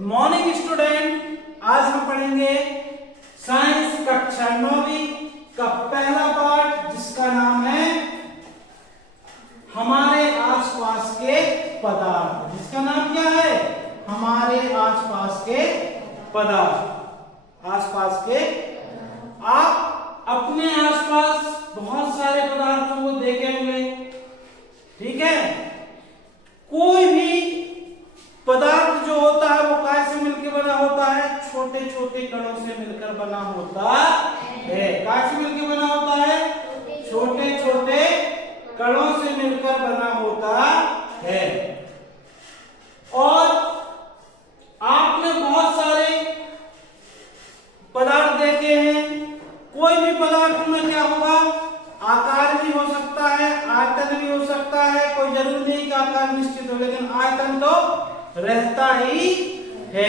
Morning student, आज हम पढ़ेंगे साइंस कक्षा 9वीं का पहला पार्ट जिसका नाम है हमारे आसपास के पदार्थ। जिसका नाम क्या है? हमारे आसपास के पदार्थ। आसपास के, आप अपने आसपास बहुत सारे पदार्थों को देखे होंगे, ठीक है। कोई भी पदार्थ जो होता है वो कैसे मिलकर बना होता है? छोटे छोटे कणों से मिलकर बना होता है। कैसे मिलकर बना होता है? छोटे छोटे कणों से मिलकर बना होता है। और आपने बहुत सारे पदार्थ देखे हैं। कोई भी पदार्थ में क्या होगा? आकार भी हो सकता है, आयतन भी हो सकता है। कोई जरूरी नहीं कि आकार निश्चित हो, लेकिन आयतन तो रहता ही है।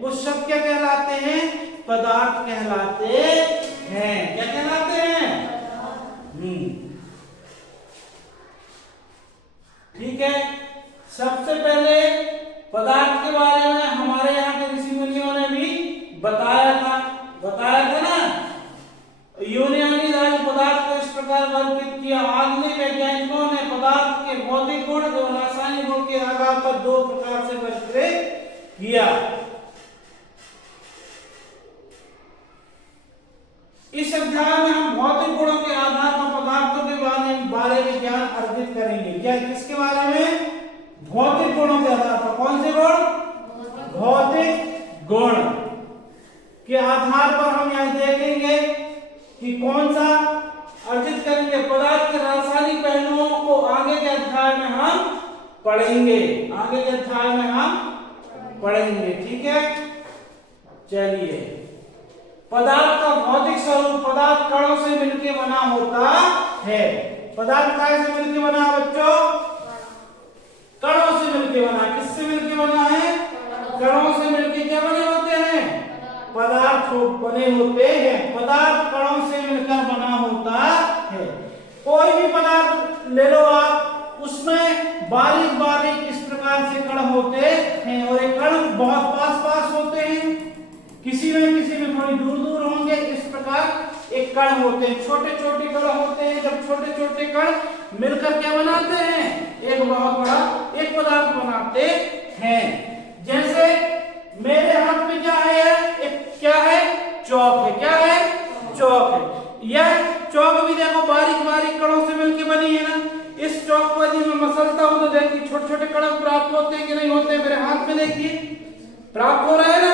वो सब क्या कहलाते हैं? पदार्थ कहलाते हैं। क्या कहलाते हैं? ठीक है। सबसे पहले पदार्थ के बारे में हमारे यहाँ के ऋषि मुनियों ने भी बताया था ना। यूनानी ने पदार्थ को इस प्रकार वर्गीकृत किया। आधुनिक वैज्ञानिकों ने पदार्थ के भौतिक गुण और रासायनिक गुण के आधार पर दो प्रकार से वर्गीकृत किया। इस अध्याय में हम भौतिक गुणों के आधार पर पदार्थों के बारे में ज्ञान अर्जित करेंगे। क्या? किसके बारे में? भौतिक गुणों के आधार पर। कौन से गुण? भौतिक गुण के आधार पर हम यह देखेंगे कि कौन सा अर्जित करेंगे। पदार्थ के रासायनिक पहलुओं को आगे के अध्याय में हम पढ़ेंगे। आगे के अध्याय में हम पढ़ेंगे, ठीक है। चलिए, पदार्थ का भौतिक स्वरूप। पदार्थ कणों से मिलकर बना होता है। पदार्थ कैसे मिलकर बना बच्चों? कणों से मिलकर बना। किससे मिलकर बना है? कणों से मिलकर क्या बने होते हैं? पदार्थ बने होते हैं। पदार्थ कणों से मिलकर बना होता है। कोई भी पदार्थ ले लो आप, उसमें बारीक बारीक इस प्रकार से कण होते हैं और ये कण बहुत पास पास होते हैं, किसी में थोड़ी दूर दूर होंगे। इस प्रकार एक कण होते हैं, छोटे छोटे कण होते हैं। जब छोटे छोटे कण मिलकर क्या बनाते हैं? एक बहुत बड़ा एक पदार्थ बनाते हैं। जैसे मेरे हाथ में क्या है? क्या है? चौक है। क्या है? चौक है। यह चौक भी देखो बारीक बारीक कणों से मिलकर बनी है ना। इस चौक को यदि मैं मसलता हूं तो देखिए छोटे छोटे कण प्राप्त होते हैं कि नहीं होते? मेरे हाथ में देखिए प्राप्त हो रहा है ना।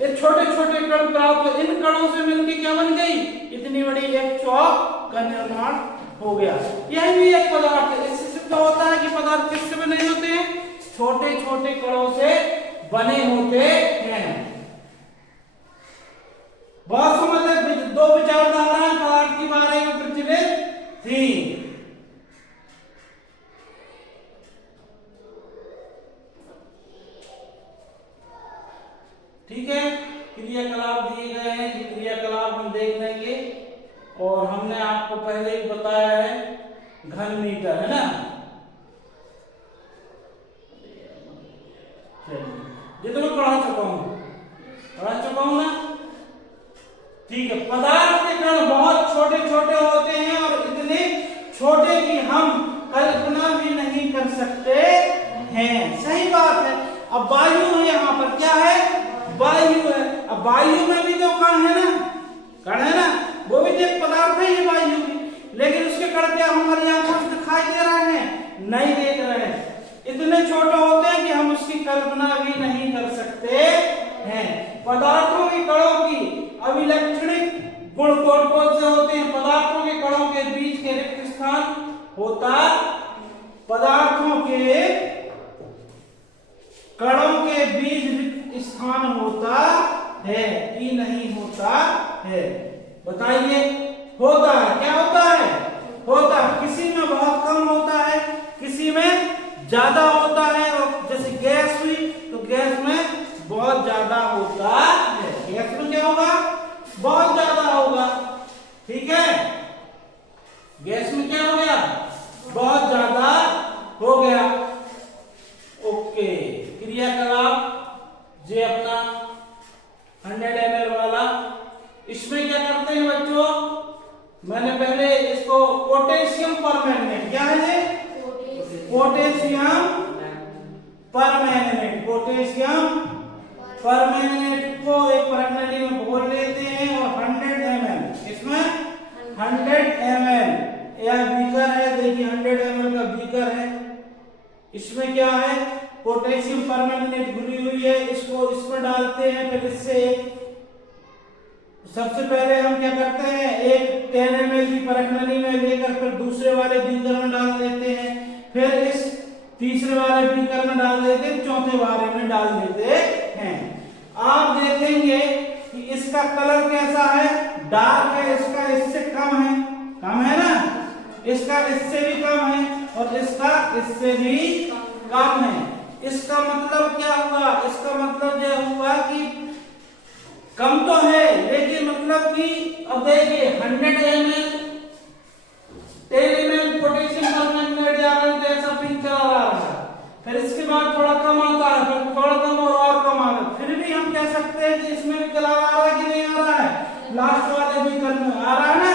ये छोटे छोटे कण प्राप्त, इन कणों से मिलकर क्या बन गई? इतनी बड़ी एक चौक का निर्माण हो गया। यह भी एक पदार्थ है। इससे सिद्ध होता है कि पदार्थ किससे बने होते हैं? छोटे छोटे कणों से बने होते हैं। बहुत समय तक दो विचारधाराएं पदार्थ के बारे में प्रचलित थी। ठीक है। क्रियाकलाप दिए गए हैं, ये क्रियाकलाप हम देख लेंगे। और हमने आपको पहले ही बताया है घन मीटर, है ना। ये तो मैं पढ़ा चुका हूं ना। ठीक है। पदार्थ के कण बहुत छोटे छोटे होते हैं और इतने छोटे कि हम कल्पना भी नहीं कर सकते हैं। सही बात है। अब वायु है, यहाँ पर क्या है? वायु है। अब वायु में भी तो कण है ना। कण है ना, वो भी एक पदार्थ है, ये वायु भी। लेकिन उसके कण क्या हमारी आंखों से दिखाई दे रहे हैं? नहीं देख रहे हैं। इतने छोटे होते हैं कि हम उसकी कल्पना भी नहीं कर सकते हैं। पदार्थों के कणों की अभिलक्षणिक गुण कौन कौन से होते हैं? पदार्थों के कणों के बीच के रिक्त स्थान होता, पदार्थों के कणों के बीच रिक्त स्थान होता है कि नहीं होता है? बताइए। होता है। क्या होता है? होता है। किसी में बहुत कम होता है, किसी में ज्यादा होता है। और जैसे गैस हुई तो गैस में बहुत ज्यादा होता है। गैस में क्या होगा? बहुत ज्यादा होगा। ठीक है। गैस में क्या हो गया? बहुत ज्यादा हो गया। ओके। क्रियाकलाप जे परमैंगनेट। क्या है ये? Potassium permanganate. पोटेशियम परमैंगनेट को एक परखनली में घोल लेते हैं और 100 ml, इसमें 100 ml यह बीकर है, देखिए 100 ml का बीकर है। इसमें क्या है? पोटेशियम परमैंगनेट घुली हुई है, इसको इसमें डालते हैं। फिर इससे सबसे पहले हम क्या करते हैं, एक 10 ml की परखनली में लेकर फिर दूसरे वाले बीकर में डाल देते हैं, फिर इस तीसरे वाले बीकर में डाल देते हैं, चौथे वाले में डाल देते हैं। आप देखेंगे कि इसका कलर कैसा है? डार्क है, इसका इससे कम है, कम है ना, इसका इससे भी कम है और इसका इससे भी कम है। इसका मतलब क्या हुआ? इसका मतलब यह हुआ कि कम तो है, लेकिन मतलब कि अब देखिए 100 ml 10 ml पोटेशियम परमैंगनेट जा रहा है, ऐसा पिंक चला रहा है, फिर इसके बाद थोड़ा कम आता है, फिर थोड़ा कम और कम आ रहा है। फिर भी हम कह सकते हैं कि इसमें भी कलर आ रहा है कि नहीं आ रहा है? लास्ट वाले बीकर में आ रहा है ना,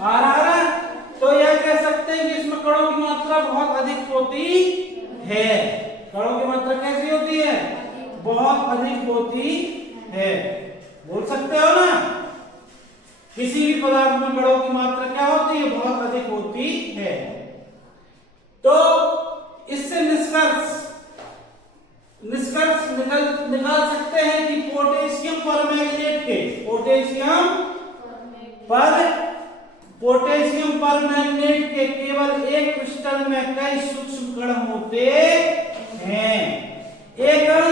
आ रहा है। तो यह कह सकते हैं कि इसमें कणों की मात्रा बहुत अधिक होती है। कणों की मात्रा कैसी होती है? बहुत अधिक होती है। बोल सकते हो ना, किसी भी पदार्थ में कणों की मात्रा क्या होती है? बहुत अधिक होती है। तो इससे निष्कर्ष निकाल सकते हैं कि पोटेशियम परमैंगनेट के केवल एक क्रिस्टल में कई सूक्ष्म कण होते हैं। एक कण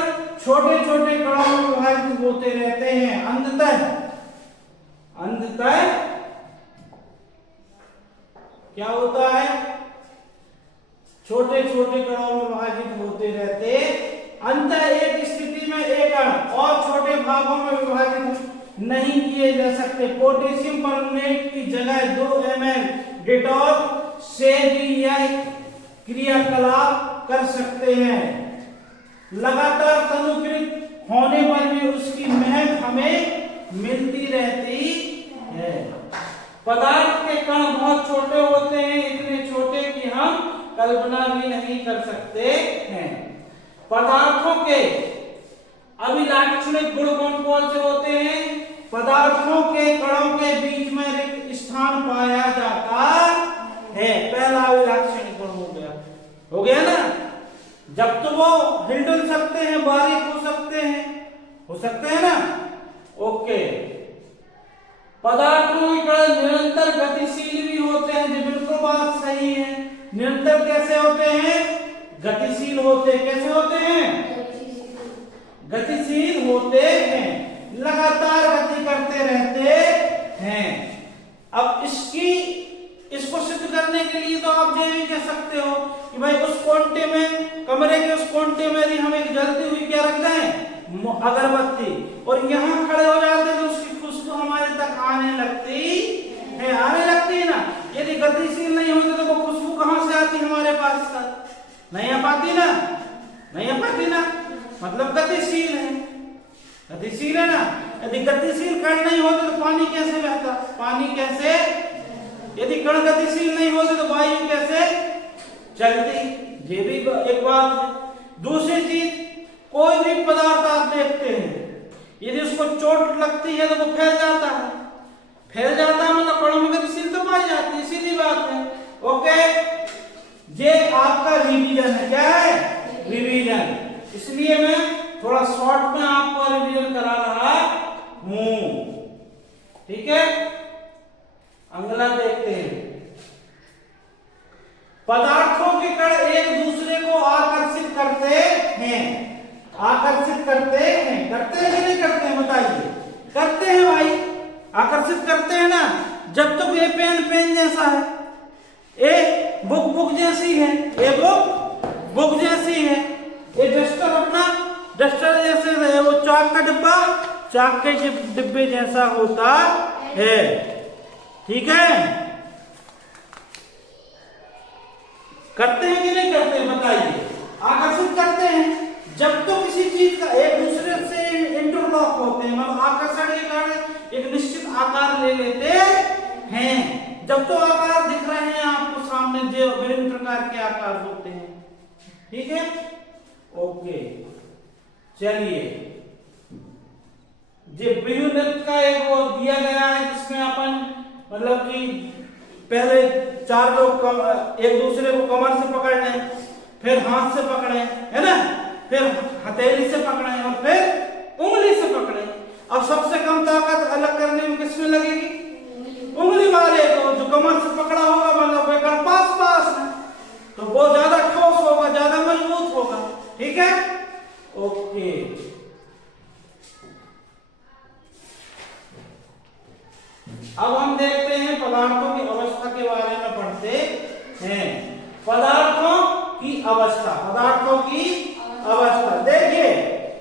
छोटे छोटे कणों में विभाजित होते रहते हैं। अंततः क्या होता है? छोटे छोटे कणों में विभाजित होते रहते, अंततः एक स्थिति में एक कण और छोटे भागों में विभाजित नहीं किए जा सकते। पोटेशियम परमैंगनेट की जगह 2 ml डेटॉल से भी यह क्रियाकलाप कर सकते हैं। लगातार तनुकृत होने पर भी उसकी महक हमें मिलती रहती है। पदार्थ के कण बहुत छोटे होते हैं, इतने छोटे कि हम कल्पना भी नहीं कर सकते हैं। पदार्थों के अभिलाक्षणिक गुण कौन कौन से होते हैं? पदार्थों के कणों के बीच में रिक्त स्थान पाया जाता है। पहला अभिलाक्षणिक गुण हो गया ना। जब तो वो हिल सकते हैं, बारीक हो सकते हैं ना। ओके। पदार्थों के कण निरंतर गतिशील भी होते हैं। जी बिल्कुल बात सही है। निरंतर कैसे होते हैं? गतिशील होते हैं। कैसे होते हैं? गतिशील होते हैं, लगातार गति करते रहते हैं। अब इसको सिद्ध करने के लिए तो आप ये भी कह सकते हो कि भाई उस कोने में, कमरे के उस कोने में यदि हम एक जलती हुई क्या रख दें? अगरबत्ती, और यहाँ खड़े हो जाते तो उसकी खुशबू हमारे तक आने लगती है ना। यदि गतिशील नहीं होते तो वो खुशबू कहाँ से आती हमारे पास तक? नहीं आ पाती ना। मतलब गतिशील है ना। यदि गतिशील कण नहीं होते तो पानी कैसे बहता? यदि कण गतिशील नहीं होते तो वायु कैसे चलती? ये भी एक बात है। दूसरी चीज, कोई भी पदार्थ आप देखते हैं, यदि उसको चोट लगती है तो वो फैल जाता है मतलब कणों में गतिशील तो पाई जाती है, सीधी बात है। ओके, ये आपका रिवीजन है। क्या है? रिवीजन। इसलिए मैं थोड़ा शॉर्ट में आपको रिवीजन करा रहा हूं, ठीक है। अगला देखते हैं। पदार्थों के कण एक दूसरे को आकर्षित करते हैं। करते हैं कि नहीं करते हैं? बताइए। करते हैं भाई, आकर्षित करते हैं ना। जब तक ये पेन जैसा है, ये बुक जैसी है, ये बुक जैसी है, ये डस्टर जैसे है, वो चाक के डिब्बे जैसा होता है, ठीक है। करते हैं कि नहीं करते हैं? बताइए। आकर्षित करते हैं। जब तो किसी चीज का एक दूसरे से इंटरलॉक होते हैं, मतलब आकर्षण के कारण एक निश्चित आकार ले लेते हैं। जब तो आकार दिख रहे हैं आपको जो विभिन्न प्रकार के आकार होते हैं। ठीक है, ओके। चलिए, जो बिहू नृत्य का एक वो दिया गया है जिसमें अपन मतलब कि पहले 4 लोग एक दूसरे को कमर से पकड़ लें, फिर हाथ से पकड़े, है ना, फिर हथेली से पकड़े और फिर उंगली से पकड़े। अब सबसे कम ताकत अलग करने में किसमें लगेगी? उंगली वाले को। जो कमर से पकड़ा होगा मतलब वे पास है, तो वो ज्यादा ठोस होगा, ज्यादा मजबूत होगा। ठीक है, ओके। अब हम देखते हैं पदार्थों की अवस्था के बारे में पढ़ते हैं। पदार्थों की अवस्था, पदार्थों की अवस्था। देखिए,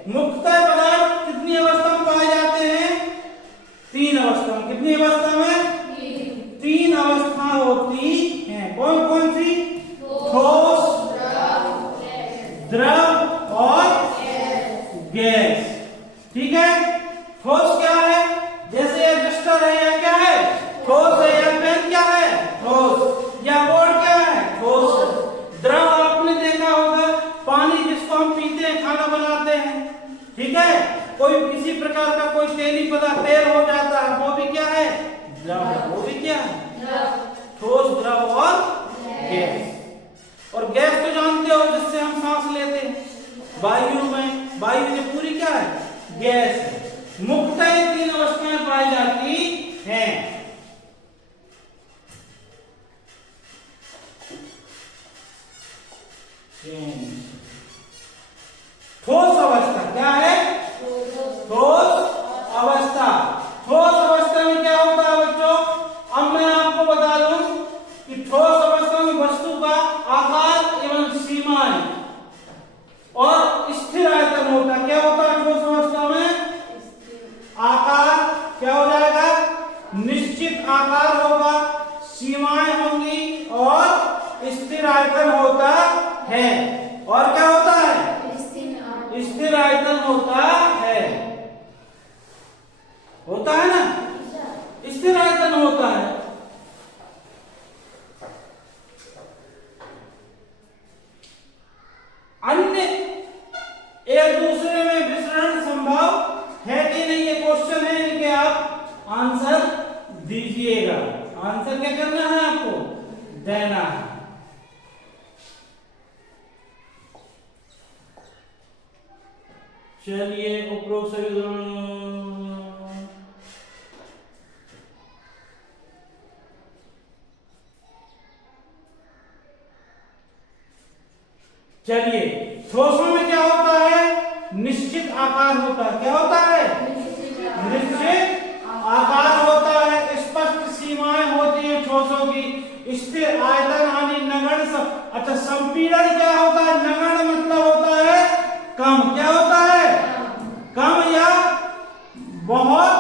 मुख्यतः पदार्थ कितनी अवस्था में पाए जाते हैं? 3 अवस्था में। कितनी अवस्था में? 3 अवस्था होती हैं। कौन कौन सी? ठोस, द्रव और गैस। ठीक है, ठोस क्या है? जैसे ये रजिस्टर है, या क्या है? ठोस है। या पेन क्या है? ठोस। या बोर्ड क्या है? ठोस। द्रव आपने देखा होगा, पानी जिसको हम पीते हैं, खाना बनाते हैं। ठीक है, कोई किसी प्रकार का कोई तेली पदार्थ तेल हो जाता है, वो भी क्या है? द्रव। वो भी क्या है? ठोस, द्रव और गैस। और गैस तो जानते हो जिससे हम सांस लेते हैं, वायु में। वायु ये पूरी क्या है? गैस है। मुख्यतः 3 अवस्थाएं पाई जाती हैं। ठोस अवस्था क्या है? ठोस अवस्था। ठोस अवस्था में क्या होता है बच्चों? अब मैं आपको बता दूं कि ठोस अवस्था में वस्तु का आकार एवं सीमाएं और स्थिर आयतन होता है। क्या होता है ठोस अवस्था में? आकार क्या हो जाएगा? निश्चित आकार होगा, सीमाएं होंगी और स्थिर आयतन होता है। और क्या होता है? स्थिर आयतन होता है। होता है ना? स्थिर आयतन होता है। अन्य एक दूसरे में विसरण संभव है कि नहीं, ये क्वेश्चन है कि आप आंसर दीजिएगा। आंसर क्या करना है आपको? देना है। चलिए, उपरोक्त सभी चलिए, ठोसों में क्या होता है? निश्चित आकार होता है। क्या होता है? निश्चित आकार होता है। स्पष्ट सीमाएं होती हैं ठोसों की। स्थिर आयतन यानी नगण्य। अच्छा, संपीड़न क्या होता है? नगण्य मतलब होता है कम। क्या होता है? कम या बहुत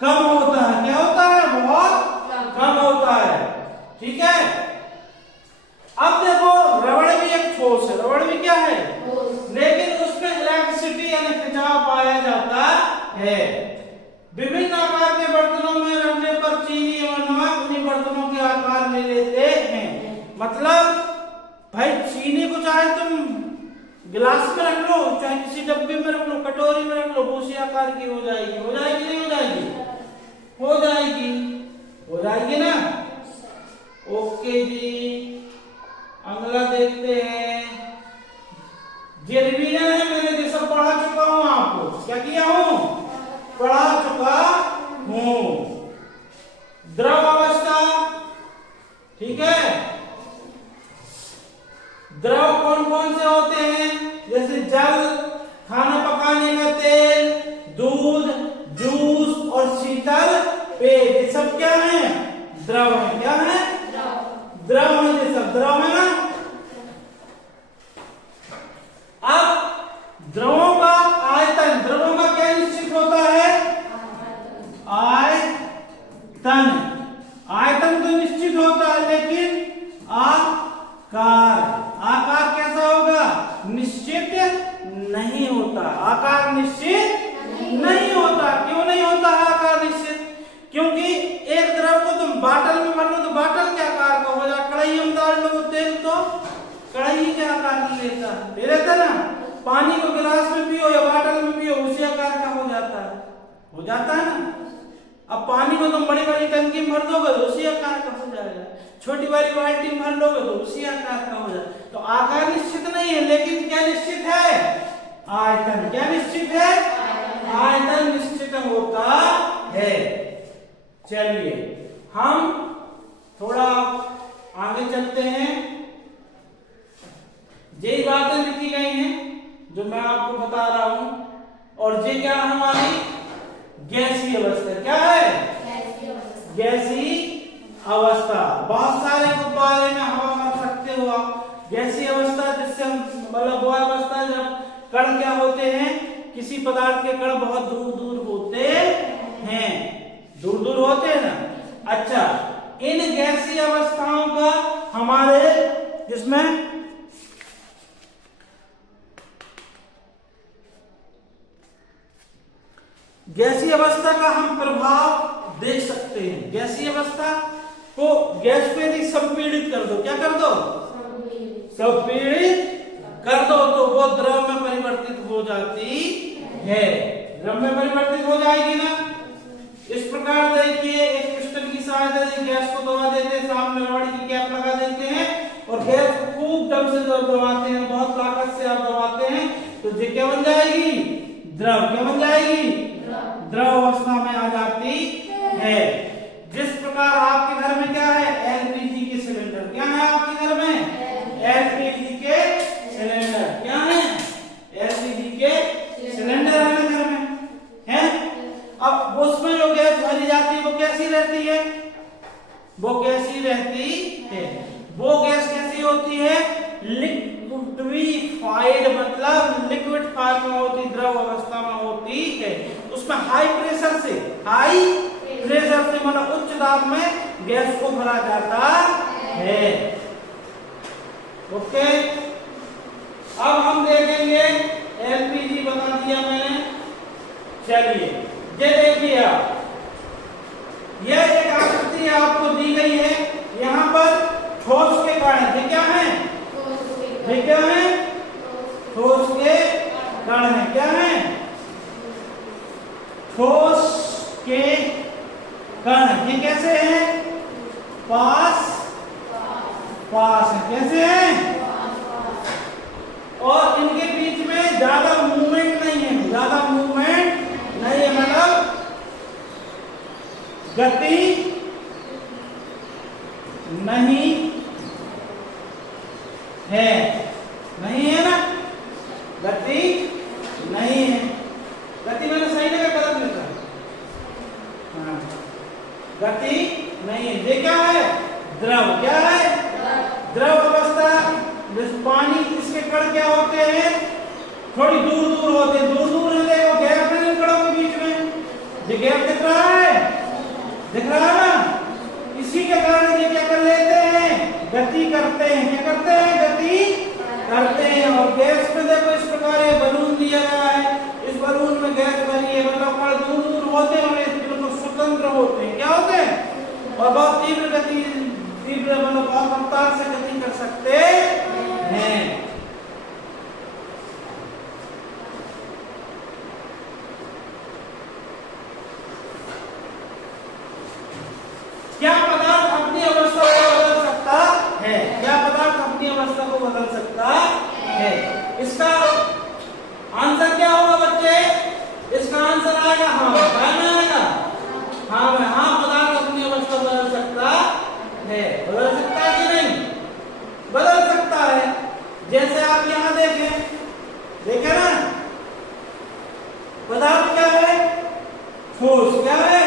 कम होता है। क्या होता है? बहुत कम होता है। ठीक है, अब देखो, रबड़ भी एक ठोस है। रबड़ भी क्या है? लेकिन उसमें इलास्टिसिटी यानी खिंचाव पाया जाता है। विभिन्न आकार के बर्तनों में रखने पर चीनी और नमक उन्हीं बर्तनों के आकार ले लेते हैं। मतलब भाई, चीनी को चाहे तुम गिलास में रख लो, चाहे किसी डब्बे में रख लो, कटोरी में रख लो, उसी आकार की हो जाएगी। हो जाएगी नहीं हो जाएगी? हो जाएगी। हो जाएगी ना? ओके जी, अगला देखते हैं। ये रिवीजन है, मैंने ये सब पढ़ा चुका हूं आपको। क्या किया हूं? पढ़ा चुका हूं। द्रव अवस्था, ठीक है। द्रव कौन कौन से होते हैं? जैसे जल, खाना पकाने का तेल, दूध, जूस और शीतल पेय, ये सब क्या है? द्रव है। क्या है? द्रव है। ये सब द्रव है ना? अब द्रवों का आयतन, द्रवों का क्या निश्चित होता है? आयतन। आयतन तो निश्चित होता है, लेकिन आकार, आकार कैसा होगा? निश्चित नहीं होता। आकार निश्चित नहीं होता। क्यों नहीं होता है आकार निश्चित? क्योंकि एक द्रव को तुम बाटल में भर लो तो बाटल के आकार का हो जाए, कढ़ाई ये रहता है ना, पानी को गिलास में पियो या बॉटल में पियो उसी आकार का हो जाता है, हो जाता है ना। अब पानी को तुम बड़ी बड़ी टंकी में भर दोगे तो उसी आकार का हो जाएगा, छोटी वाली बाल्टी में भर लोगे तो उसी आकार का हो जाएगा। तो आकार निश्चित नहीं है, लेकिन क्या निश्चित है? आयतन। क्या निश्चित है? आयतन निश्चित होता है। चलिए हम थोड़ा आगे चलते हैं। यही बातें लिखी गई हैं जो मैं आपको बता रहा हूं, और ये क्या हमारी गैसीय अवस्था। क्या है? गैसीय अवस्था। बहुत सारे गुब्बारे में हवा भर सकते हो आप। गैसीय अवस्था जिससे हम मतलब वो अवस्था जब कण क्या होते हैं, किसी पदार्थ के कण बहुत दूर दूर होते हैं, दूर दूर होते हैं ना। अच्छा, इन गैसीय अवस्थाओं का हमारे जिसमें गैसीय अवस्था का हम प्रभाव देख सकते हैं। गैसीय अवस्था को गैस को यदि संपीड़ित कर दो, क्या कर दो? संपीड़ित कर दो तो वो द्रव में परिवर्तित हो जाती है, द्रव में परिवर्तित हो जाएगी ना। इस प्रकार देखिए, एक पिस्टन की सहायता से गैस को दबा देते हैं, सामने रबड़ की कैप लगा देते हैं और गैस खूब दम से दबाते हैं, बहुत ताकत से आप दबाते हैं तो ये क्या बन जाएगी? द्रव। क्या बन जाएगी? द्रव अवस्था में आ जाती है। जिस प्रकार आपके घर में क्या है? एलपीजी के सिलेंडर। क्या है आपके घर में? एलपीजी के सिलेंडर। क्या है? एलपीजी के सिलेंडर है ना घर में, है? अब उसमें जो गैस भरी जाती है वो कैसी रहती है? वो कैसी रहती है? वो गैस कैसी होती है? लिक्विफाइड, मतलब लिक्विड फॉर्म में होती, द्रव अवस्था में होती है। उसमें हाई प्रेशर से मतलब उच्च दाब में गैस को भरा जाता है। ओके, अब हम देखेंगे एलपीजी, बता दिया मैंने। चलिए ये देखिए, आप यह एक आकृति आपको दी गई है, यहाँ पर ठोस के कण है। क्या है? क्या है? ठोस के कण है। क्या है? ठोस के कण। ये कैसे है? पास है। कैसे है? और इनके बीच में ज्यादा मूवमेंट नहीं है, मतलब गति नहीं है ना, गति नहीं है। गति मैंने सही लगा, गलत लिखा? हाँ, गति नहीं है। ये क्या है? द्रव। क्या है? द्रव अवस्था। पानी, इसके कण क्या होते हैं? थोड़ी दूर दूर होते हैं, दूर दूर देखो गैप है कणों के बीच में, ये गैप दिख रहा है ना। इसी के कारण ये क्या कर लेते हैं? गति करते हैं। क्या करते हैं? गति करते हैं। और गैस में देखो इस प्रकार एक बलून दिया गया है, इस बलून में गैस भरी है, मतलब कण दूर दूर होते हैं और बिल्कुल स्वतंत्र होते हैं। क्या होते हैं? और बहुत तीव्र मतलब बहुत रफ्तार से गति कर सकते हैं। क्या पदार्थ अपनी अवस्था को बदल सकता है? क्या पदार्थ अपनी अवस्था को बदल सकता है? इसका आंसर क्या होगा बच्चे? इसका आंसर आएगा हाँ। क्या आएगा? हाँ, पदार्थ अपनी अवस्था बदल सकता है। बदल सकता है कि नहीं? बदल सकता है। जैसे आप यहाँ देखें ना, पदार्थ क्या है? ठोस। क्या है?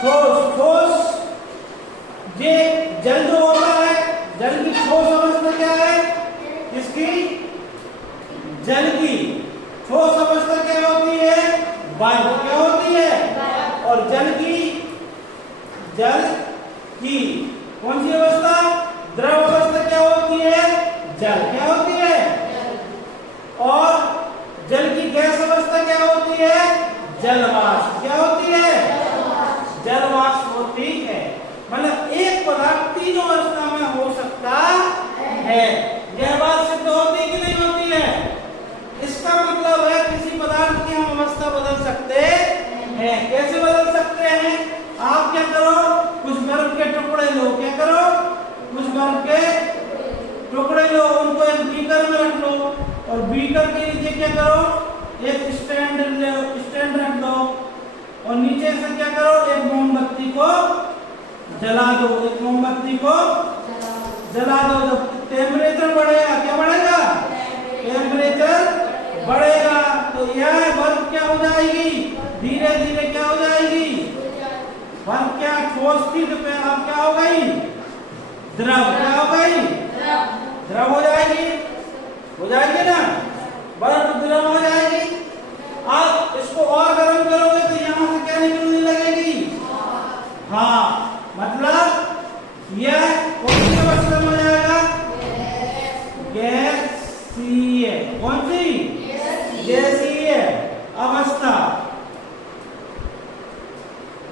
ठोस। ये जल जो होता है, जल की ठोस अवस्था क्या है? इसकी जल की ठोस अवस्था क्या होती है? वायु। क्या होती है? और जल की कौन सी अवस्था? द्रव अवस्था क्या होती है? जल। क्या होती है? और जल की गैस अवस्था क्या होती है? जलवाष्प। क्या होती है? जलवाष्प होती है। मतलब एक पदार्थ तीनों अवस्था में हो सकता है। यह बात सिद्ध होती कि नहीं होती? और बीकर के नीचे क्या करो, एक स्टैंड रख दो और नीचे से क्या करो, एक मोमबत्ती को जला दो, एक मोमबत्ती को जला दो। जब टेम्परेचर बढ़ेगा, क्या बढ़ेगा, टेम्परेचर बढ़ेगा तो यह बर्फ क्या हो जाएगी, धीरे धीरे क्या हो जाएगी, बर्फ क्या ठोस थी तो अब क्या हो गई, द्रव, क्या हो गई, द्रव हो जाएगी ना, बर्फ द्रव हो जाएगी। आप इसको और गर्म करोगे तो यहाँ से क्या निकलने लगेगी, हाँ, मतलब यह कौन सी अवस्था में हो जाएगा, गैसीय, कौन सी, गैसीय अवस्था,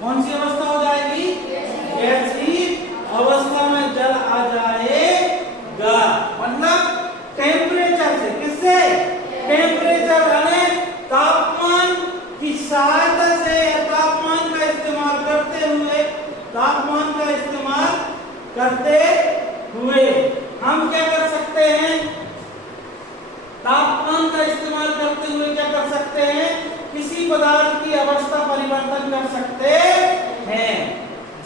कौन सी अवस्था हो जाएगी, गैसीय अवस्था में जल आ जाएगा। मतलब टेम्परेचर से, किससे, टेम्परेचर यानी तापमान की सहायता से, तापमान का इस्तेमाल करते हुए, तापमान का इस्तेमाल करते हुए हम क्या कर सकते हैं, तापमान का इस्तेमाल करते हुए क्या कर सकते हैं, किसी पदार्थ की अवस्था परिवर्तन कर सकते हैं।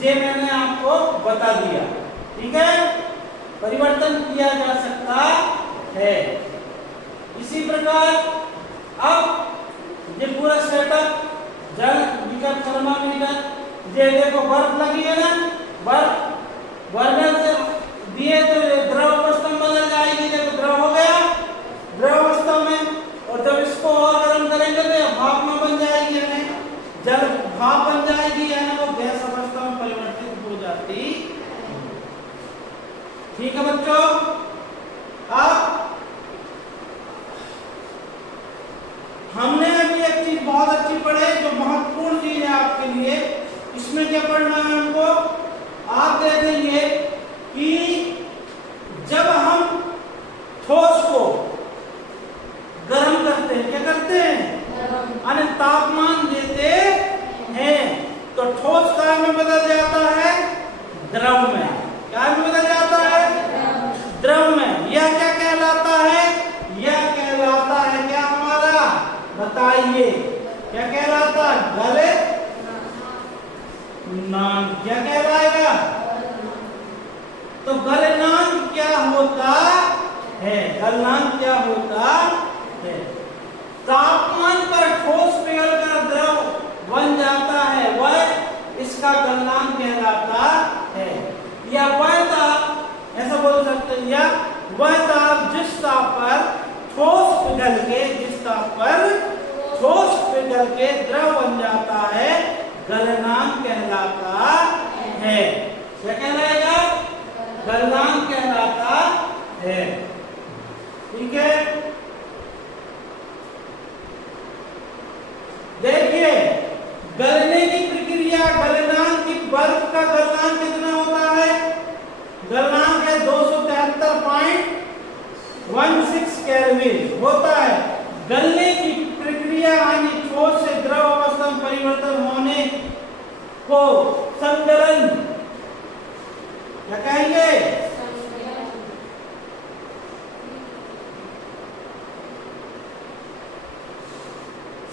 ये मैंने आपको बता दिया, ठीक है, परिवर्तन किया जा सकता है। इसी प्रकार अब ये पूरा सेटअप, जल बीकर, थर्मामीटर, ये देखो बर्फ लगी है ना, बर्फ बर्नर से दिए तो द्रव अवस्था में बदल जाएगी, देखो द्रव हो गया, द्रव अवस्था में, और जब इसको और गर्म करेंगे तो भाप में बन जाएगी, यानी जल भाप बन जाएगी, यानी वो गैस अवस्था में परिवर्तित हो जाती। ठीक है बच्चों, अब हमने अभी एक चीज बहुत अच्छी पढ़ी, जो महत्वपूर्ण चीज है आपके लिए। इसमें क्या पढ़ना है हमको, आप देखेंगे कि जब हम ठोस को गर्म करते हैं, क्या करते हैं, यानी तापमान देते हैं, तो ठोस काय में बदल जाता है, द्रव में, क्या में बदल जाता है, द्रव में। यह क्या कहलाता है, यह कहलाता है क्या हमारा, बताइए क्या कहलाता है, गलनांक, क्या कहलाएगा, तो गलनांक क्या होता है, गलनांक क्या होता है, तापमान पर ठोस पिघलकर द्रव बन जाता है, वह इसका गलनांक कहलाता है। या वह ताप, ऐसा बोल सकते हैं, या वह ताप जिस ताप पर ठोस पिघल के, जिस ताप पर ठोस पिघल के द्रव बन जाता है, गलनांक कहलाता है। क्या कहलाएगा, गलनांक कहलाता है। ठीक है, देखिए गलने की प्रक्रिया, गलनांक की, बर्फ का गलनांक कितना होता है, गलनांक है 273.16 केल्विन होता है। गलने की प्रक्रिया यानी ठोस से द्रव अवस्था में परिवर्तन होने को संगलन क्या कहेंगे,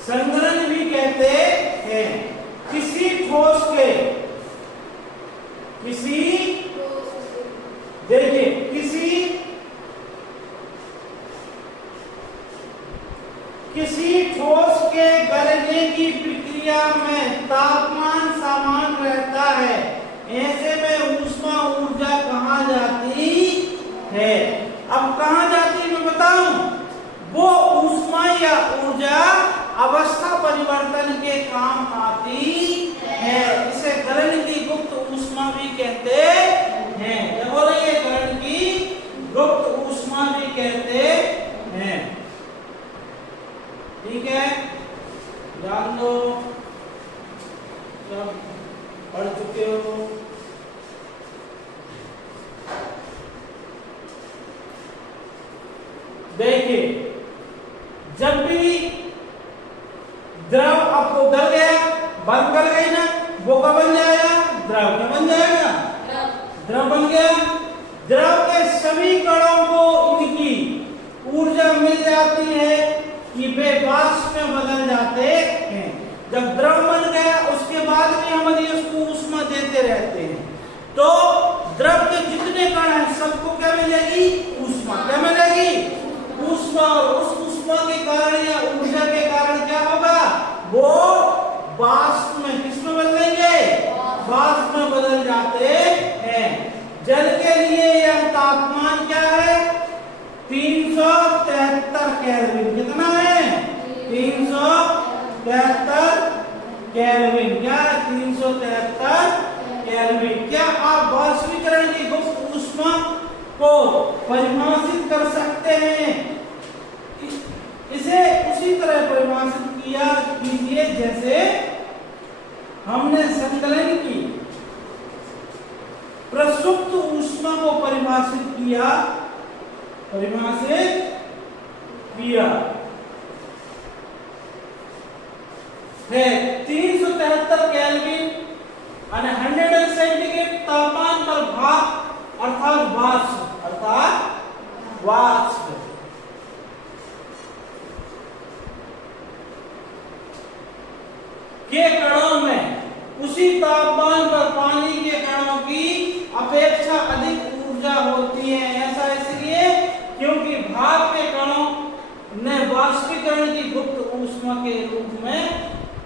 संगलन भी कहते हैं। किसी ठोस के, किसी, देखिए किसी ठोस के गलने की प्रक्रिया में तापमान समान रहता है, ऐसे में ऊष्मा ऊर्जा कहाँ जाती है। अब कहाँ जाती है मैं बताऊं, वो ऊष्मा या ऊर्जा अवस्था परिवर्तन के काम आती है। इसे गलन की गुप्त ऊष्मा भी कहते हैं। क्या बोल रही है, गलन की गुप्त ऊष्मा भी कहते हैं। ठीक है, जान लो, सब पढ़ चुके हो। देखिए जब भी द्रव आपको गल गया, बर्फ गल गई ना, वो क्या बन जाएगा, द्रव क्या बन जाएगा, द्रव बन गया। द्रव के सभी कणों को इनकी ऊर्जा मिल जाती है कि वे वाष्प में बदल जाते हैं। जब द्रव बन गया उसके बाद भी हम यदि उसको ऊष्मा देते रहते हैं तो द्रव के जितने कण हैं सबको क्या मिलेगी? ऊष्मा। क्या मिलेगी? ऊष्मा। और उस ऊष्मा के कारण या ऊर्जा के कारण क्या होगा? वो वाष्प में, किसमें बदलेंगे? वाष्प में बदल जाते हैं। जल के लिए यह तापमान क्या है? 373 केल्विन। कितना है? 373 केल्विन। क्या है? 373 केल्विन। क्या आप वाष्पीकरण की गुप्त ऊष्मा को परिभाषित कर सकते हैं? इसे उसी तरह परिभाषित कीजिए जैसे हमने संकलन की प्रसुप्त ऊष्मा को परिभाषित किया है। 373 केल्विन और 100 सेंटीग्रेड तापमान पर भाप अर्थात वाष्प के कणों में उसी तापमान पर पानी के कणों की अपेक्षा अधिक ऊर्जा होती है। ऐसा इसलिए क्योंकि भाप के कणों ने वाष्पीकरण की गुप्त ऊष्मा के रूप में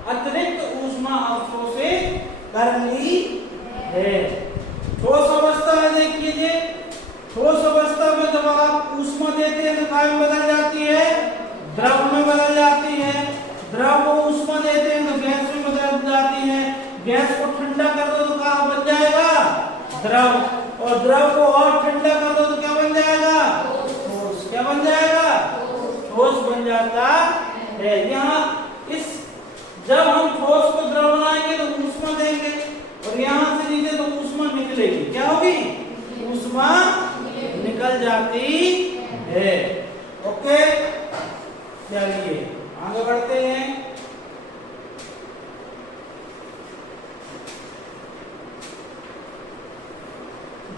अतिरिक्त ऊष्मा अवशोषित कर ली है। ठोस अवस्था में देखिए, ठोस अवस्था में जब आप ऊष्मा देते हैं तो काय में बदल जाती है? द्रव में बदल जाती है। द्रव को ऊष्मा देते हैं तो गैस में बदल जाती है। गैस को ठंडा कर दो तो क्या बन जाएगा? द्रव। और द्रव को और ठंडा कर दो तो क्या बन जाएगा? ठोस। क्या बन जाएगा? ठोस बन जाता है। यहाँ इस जब हम ठोस को द्रव बनाएंगे तो ऊष्मा देंगे और यहाँ से नीचे तो ऊष्मा निकलेगी। क्या होगी? ऊष्मा निकल जाती है। ओके, चलिए आगे बढ़ते हैं।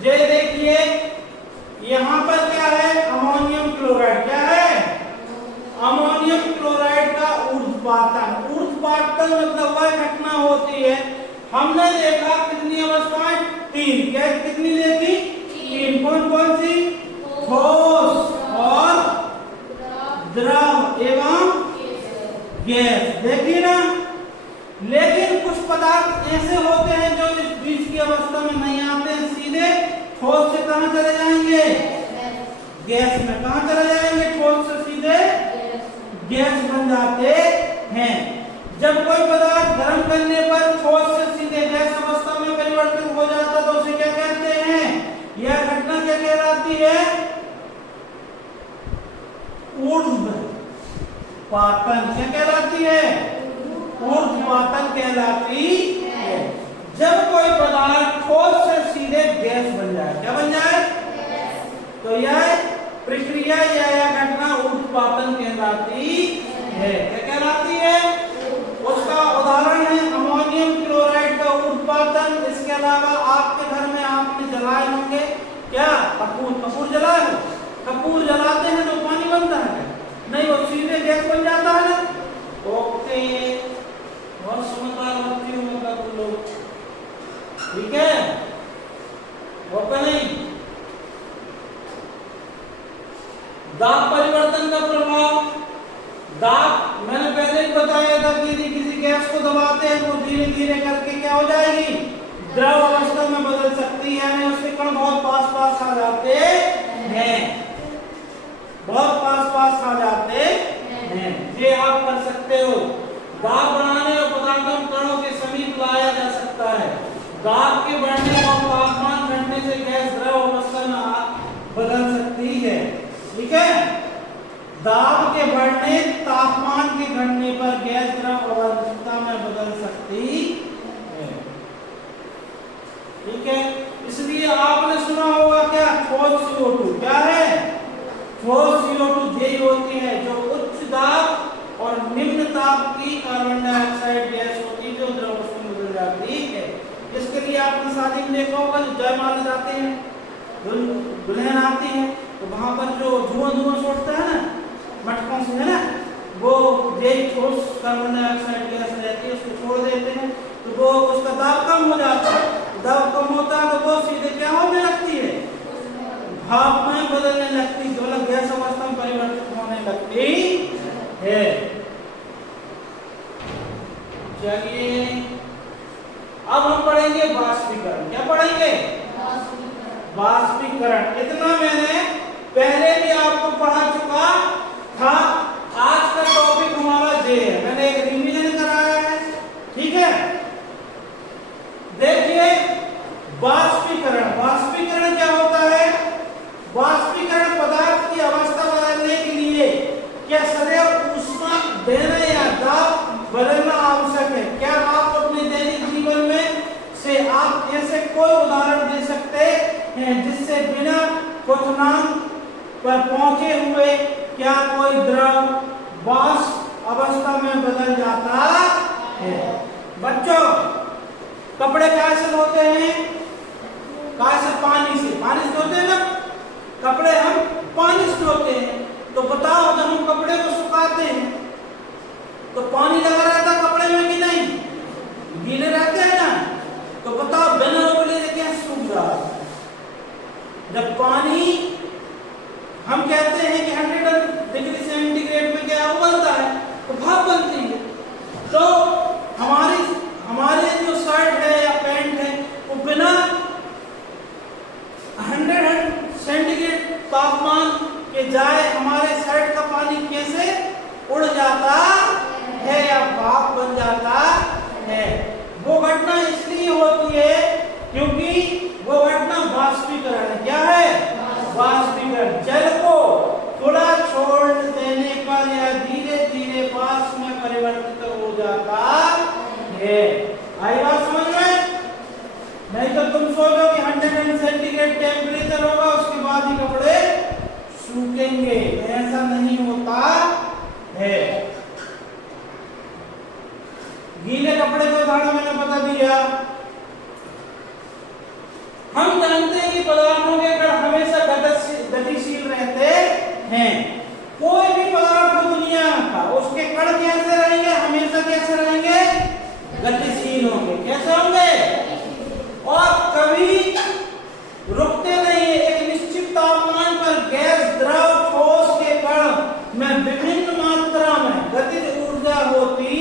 ये देखिए यहाँ पर क्या है? Ammonium chloride. क्या है? अमोनियम क्लोराइड का ऊर्ध्वपातन। ऊर्ध्वपातन मतलब वह घटना होती है, हमने देखा कितनी अवस्थाएं? 3। क्या कितनी देखी? 3। कौन कौन सी? ठोस और द्रव एवं गैस। देखिए ना, लेकिन कुछ पदार्थ ऐसे होते हैं जो इस बीच की अवस्था में नहीं आते हैं, सीधे ठोस से कहां चले जाएंगे? गैस में। कहां चले जाएंगे? ठोस से सीधे गैस बन जाते हैं। जब कोई पदार्थ गर्म करने पर ठोस से सीधे गैस अवस्था में परिवर्तित हो जाता तो उसे क्या कहते हैं? यह घटना क्या कहलाती है? ऊर्ध्वपातन। क्या कहलाती है? ऊर्ध्वपातन कहलाती है। जब कोई पदार्थ ठोस से सीधे गैस बन जाए। क्या बन जाए? तो यह प्रक्रिया या यह घटना ऊर्ध्वपातन कहलाती है। क्या कहलाती है? उसका उदाहरण है अमोनियम क्लोराइड का ऊर्ध्वपातन। इसके अलावा आपके घर में आपने जलाए होंगे क्या? कपूर। कपूर जलाए हो? कपूर जलाते हैं तो पानी बनता है? नहीं, वो सीधे गैस बन जाता है ना। ओके, बहुत समझदार होती हूँ मतलब तुम लोग। ठीक है, ओके नहीं? दाब परिवर्तन का प्रभाव। दाब मैंने पहले ही बताया था कि यदि किसी गैस को दबाते हैं तो धीरे धीरे करके क्या हो जाएगी? द्रव अवस्था में बदल सकती है, यानी उसके कण बहुत पास पास आ जाते हैं। बहुत पास पास आ जाते हैं। ये आप कर सकते हो। दाब बढ़ाने और पदार्थों कणों के समीप लाया जा सकता है। दाब के बढ़ने और तापमान घटने से गैस द्रव अवस्था में बदल सकती है। ठीक है, दाब के बढ़ने तापमान के घटने पर गैस द्रव अवस्था में बदल सकती है। ठीक है, इसलिए आपने सुना होगा क्या? ठोस CO2। क्या है? ठोस CO2 यही होती है जो उच्च दाब और निम्न ताप की कार्बन डाइऑक्साइड गैस होती है जो द्रव अवस्था में बदल जाती है। इसके लिए आपने शादी में देखा होगा जो जयमाला जाते हैं, दुल्हन आती है तो वहां पर जो धुआं छोड़ता है ना मटकों से, है ना, वो जो ठोस कार्बन डाइऑक्साइड गैस रहती है उसको छोड़ देते हैं, तो वो उसका दाब कम हो जाता है। दाब कम होता है तो वो सीधे क्या होने लगती है, भाप में बदलने लगती, मतलब गैस अवस्था में परिवर्तित होने लगती है। चलिए अब हम पढ़ेंगे वाष्पीकरण। क्या पढ़ेंगे? वाष्पीकरण। इतना मैंने पहले भी आपको पढ़ा चुका था। आज का टॉपिक हमारा ये है, मैंने एक रिवीजन कराया है, ठीक है। देखिए वाष्पीकरण, वाष्पीकरण क्या होता है? वाष्पीकरण पदार्थ की अवस्था बदलने के लिए क्या सदैव ऊष्मा देना या दाब बदलना आवश्यक है? क्या आप अपने दैनिक जीवन में से आप ऐसे कोई उदाहरण दे सकते हैं जिससे बिना क्वथनांक पर पहुंचे हुए क्या कोई द्रव वाष्प अवस्था में बदल जाता है? बच्चों कपड़े कैसे धोते हैं? कैसे? पानी से। पानी से धोते हैं ना कपड़े, हम पानी से धोते हैं। तो बताओ जब हम कपड़े को सुखाते हैं तो पानी लगा रहता कपड़े में कि नहीं? गीले रहते हैं ना। तो बताओ बिना उबले क्या सूख रहा है? जब पानी हम कहते हैं कि 100 डिग्री सेंटीग्रेड में क्या उबलता है तो भाप बनती है। तो हमारे जो शर्ट है या पैंट है वो बिना 100 सेंटीग्रेड तापमान के जाए हमारे शर्ट का पानी कैसे उड़ जाता है या भाप बन जाता है? वो घटना इसलिए होती है क्योंकि वो घटना वाष्पीकरण है। क्या है? वाष्पीकरण। जल को थोड़ा छोड़ देने पर या धीरे धीरे वाष्प में परिवर्तित हो जाता है। आई बात समझ में? नहीं तो तुम सोचो कि 100 सेंटीग्रेड टेम्परेचर होगा उसके बाद ही कपड़े सूखेंगे, ऐसा नहीं होता है। गीले कपड़े को उदाहरण मैंने बता दिया। हम जानते हैं कि पदार्थों के कण हमेशा गतिशील रहते हैं। कोई भी पदार्थ हो दुनिया का उसके कण कैसे रहेंगे? हमेशा कैसे रहेंगे? गतिशील होंगे। कैसे होंगे? और कभी रुकते नहीं। एक निश्चित तापमान पर गैस, द्रव, ठोस के कण में विभिन्न मात्रा में गतिज ऊर्जा होती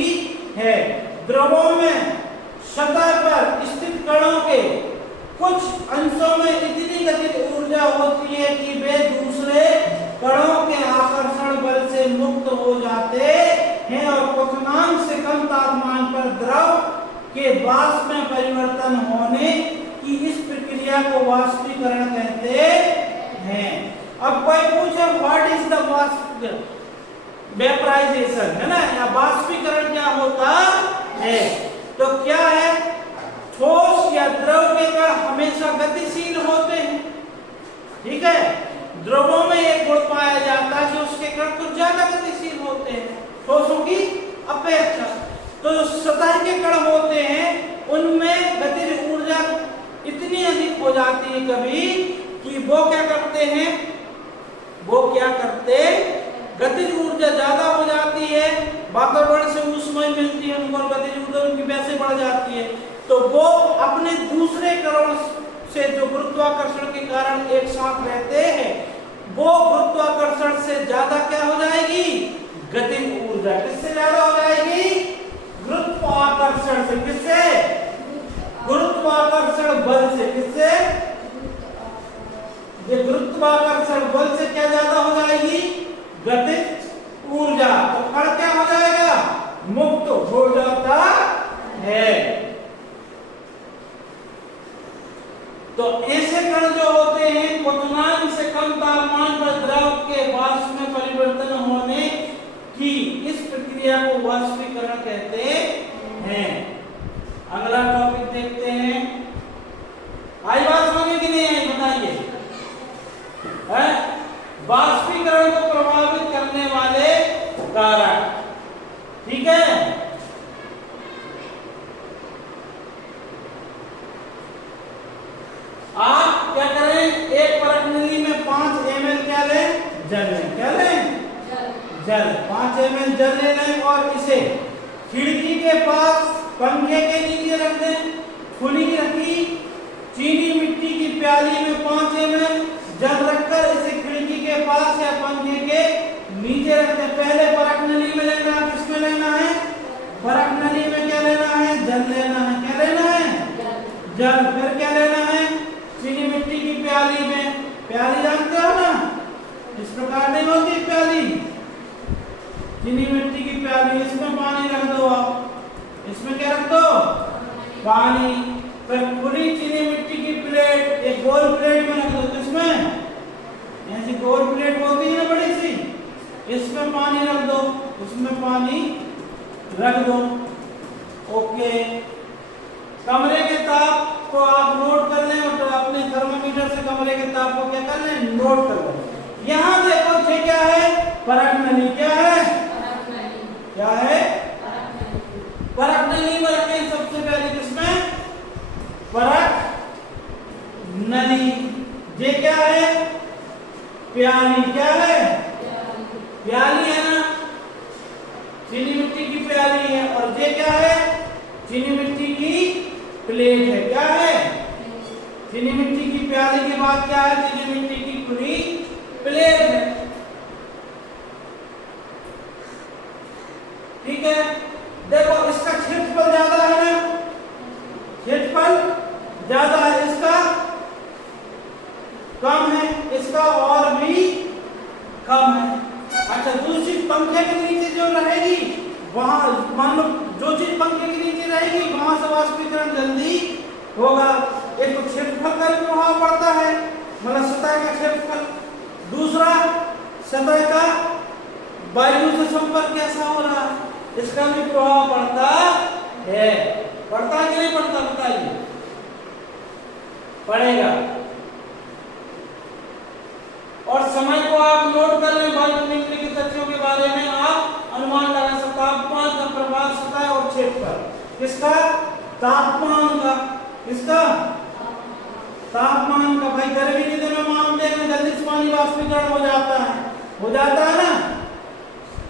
है। द्रवों में सतह पर स्थित कणों के कुछ अंशों में इतनी गतिज ऊर्जा होती है कि वे दूसरे कणों के आकर्षण बल से मुक्त हो जाते हैं और क्वथनांक से कम तापमान पर द्रव के वाष्प में परिवर्तन होने की इस प्रक्रिया को वाष्पीकरण कहते हैं। अब कोई पूछे व्हाट इज द वेपराइजेशन, है ना, या वाष्पीकरण क्या होता है? तो क्या है? ठोस या द्रव के कण हमेशा गतिशील होते हैं, ठीक है। द्रवों में एक गुण पाया जाता है कि उसके कण कुछ ज्यादा गतिशील होते हैं ठोसों की अपेक्षा। तो जो सतह के कण होते हैं उनमें गतिज ऊर्जा इतनी अधिक हो जाती है कभी कि वो क्या करते हैं, गतिज ऊर्जा ज्यादा हो जाती है, वातावरण से ऊष्मा मिलती है उनको, गतिज ऊर्जा उनकी वैसे बढ़ जाती है। तो वो अपने दूसरे कणों से जो गुरुत्वाकर्षण के कारण एक साथ रहते हैं वो गुरुत्वाकर्षण से ज्यादा क्या हो जाएगी? गतिज ऊर्जा। किससे ज्यादा हो जाएगी? गुरुत्वाकर्षण से। किससे? गुरुत्वाकर्षण बल से। किससे? ये गुरुत्वाकर्षण बल से क्या ज्यादा हो जाएगी? गतिज ऊर्जा। तो कण क्या हो जाएगा? मुक्त हो जाता है। तो ऐसे कण जो होते हैं क्वथनांक से कम तापमान पर द्रव के वाष्प में परिवर्तन होने की इस प्रक्रिया को वाष्पीकरण कहते हैं। अगला टॉपिक देखते हैं। आई बात समझ कि नहीं आई? बताइए। वाष्पीकरण को प्रभावित करने वाले कारक, ठीक है। आप क्या करें? एक परख नली में 5 ml क्या जल 5 ml जल ले लें और इसे खिड़की के पास पंखे के नीचे रख दें। खुली रखी चीनी मिट्टी की प्याली में 5 ml जल रखकर इसे खिड़की के पास या पंखे के नीचे रख दें। पहले परख नली में लेना है, किसमें लेना है? परख नली में क्या लेना है? जल लेना है। क्या लेना है? जल। फिर क्या लेना है? चीनी मिट्टी की प्याली में, प्याली जानते हो ना, इस प्रकार नहीं होती प्याली, चीनी मिट्टी की प्याली, इसमें पानी रख दो आप। इसमें क्या रख दो? पानी। फिर खुली चीनी मिट्टी की प्लेट, एक गोल प्लेट में रख दो। किसमें? ऐसी गोल प्लेट होती है ना बड़ी सी, इसमें पानी रख दो, उसमें पानी रख दो। ओके। कमरे के ताप को आप नोट कर लें और तो अपने थर्मामीटर से कमरे के ताप को क्या कर लें? नोट कर लें। यहाँ देखो थे क्या है? परख नली। क्या है? क्या है? परख नली में रखें सबसे पहले। किसमें? परख नली। ये क्या है? प्याली। क्या है? प्याली है ना, चीनी मिट्टी की प्याली है। और ये क्या है? चीनी मिट्टी की प्लेट है। क्या है? चीनी मिट्टी की प्याली के बाद क्या है? चीनी मिट्टी की खुली प्लेट है। ठीक है। देखो इसका क्षेत्रफल ज्यादा है ना, क्षेत्रफल ज्यादा है, इसका कम है, इसका और भी कम है। अच्छा, दूसरी पंखे के नीचे जो रहेगी वहां, मान लो जो चीज पंखे के नीचे रहेगी वहां से वाष्पीकरण जल्दी होगा। एक तो क्षेत्रफल का भी प्रभाव पड़ता है, मतलब सतह का क्षेत्रफल। दूसरा, सतह का वायु से संपर्क कैसा हो रहा है, इसका भी प्रभाव पड़ता है। पड़ता है कि नहीं पड़ता? बताइए। पड़ेगा। और समय को आप नोट कर लें। वायु निम्नलिखित तथ्यों के बारे में आप अनुमान लगा सकते। तापमान का प्रभाव सतह और क्षेत्रफल। किसका? तापमान का। किसका? तापमान का। भाई गर्मी के दिनों में हम देख रहे जल्दी से पानी वाष्पीकरण हो जाता है ना।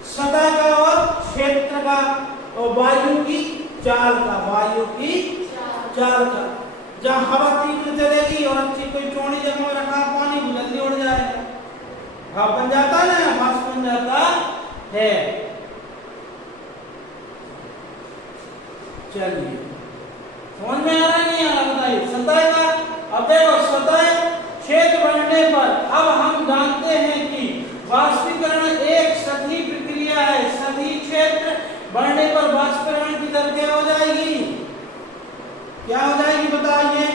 सतह का और क्षेत्र का और वायु की चाल का, वायु की चाल का। जहाँ हवा तीव्र चलेगी और अच्छी कोई चौड़ी जगह में रखा पानी जल्दी उड़ जाएगा, भाप बन जाता है ना, वाष्प बन जाता है। चलिए, समझ में आ रहा है नहीं आ रहा? बताइए। सतह का, अब देखो सतह क्षेत्र बढ़ने पर अब हम जानते हैं कि वाष्पीकरण एक सतही प्रक्रिया है। सतही क्षेत्र बढ़ने पर वाष्पीकरण की दर क्या हो जाएगी? क्या हो जाएगी? बताइए।